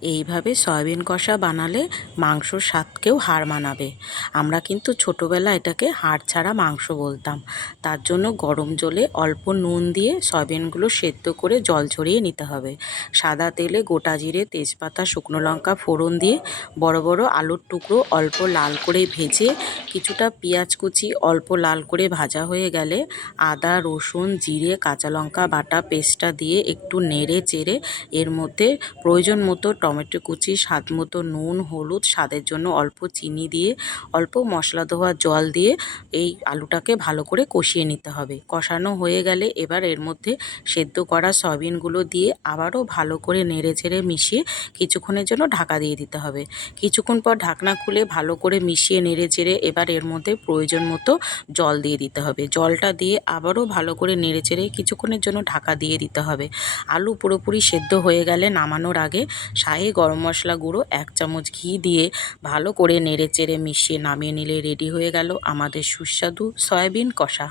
এইভাবে সয়াবিন কষা বানালে মাংসর স্বাদকেও হার মানাবে। আমরা কিন্তু ছোটোবেলায় এটাকে হাড় ছাড়া মাংস বলতাম। তার জন্য গরম জলে অল্প নুন দিয়ে সয়াবিনগুলো সেদ্ধ করে জল ঝরিয়ে নিতে হবে। সাদা তেলে গোটা জিরে, তেজপাতা, শুকনো লঙ্কা ফোড়ন দিয়ে বড় বড় আলুর টুকরো অল্প লাল করে ভেজে কিছুটা পেঁয়াজ কুচি অল্প লাল করে ভাজা হয়ে গেলে আদা, রসুন, জিরে, কাঁচা লঙ্কা বাটা পেস্টটা দিয়ে একটু নেড়ে চেড়ে এর মধ্যে প্রয়োজন মতো টমেটো কুচি, স্বাদ মতো নুন, হলুদ, স্বাদের জন্য অল্প চিনি দিয়ে অল্প মশলা ধোয়া জল দিয়ে এই আলুটাকে ভালো করে কষিয়ে নিতে হবে। কষানো হয়ে গেলে এবার এর মধ্যে সেদ্ধ করা সয়াবিনগুলো দিয়ে আবারও ভালো করে নেড়ে চেড়ে মিশিয়ে কিছুক্ষণের জন্য ঢাকা দিয়ে দিতে হবে। কিছুক্ষণ পর ঢাকনা খুলে ভালো করে মিশিয়ে নেড়ে চেড়ে এবার এর মধ্যে প্রয়োজন মতো জল দিয়ে দিতে হবে। জলটা দিয়ে আবারও ভালো করে নেড়ে চেড়ে কিছুক্ষণের জন্য ঢাকা দিয়ে দিতে হবে। আলু পুরোপুরি সেদ্ধ হয়ে গেলে নামানোর আগে শাহি গরম মশলা গুঁড়ো 1 চামচ ঘি দিয়ে ভালো করে নেড়ে চেড়ে মিশিয়ে নামিয়ে নিলে রেডি হয়ে গেল আমাদের সুস্বাদু সয়াবিন কষা।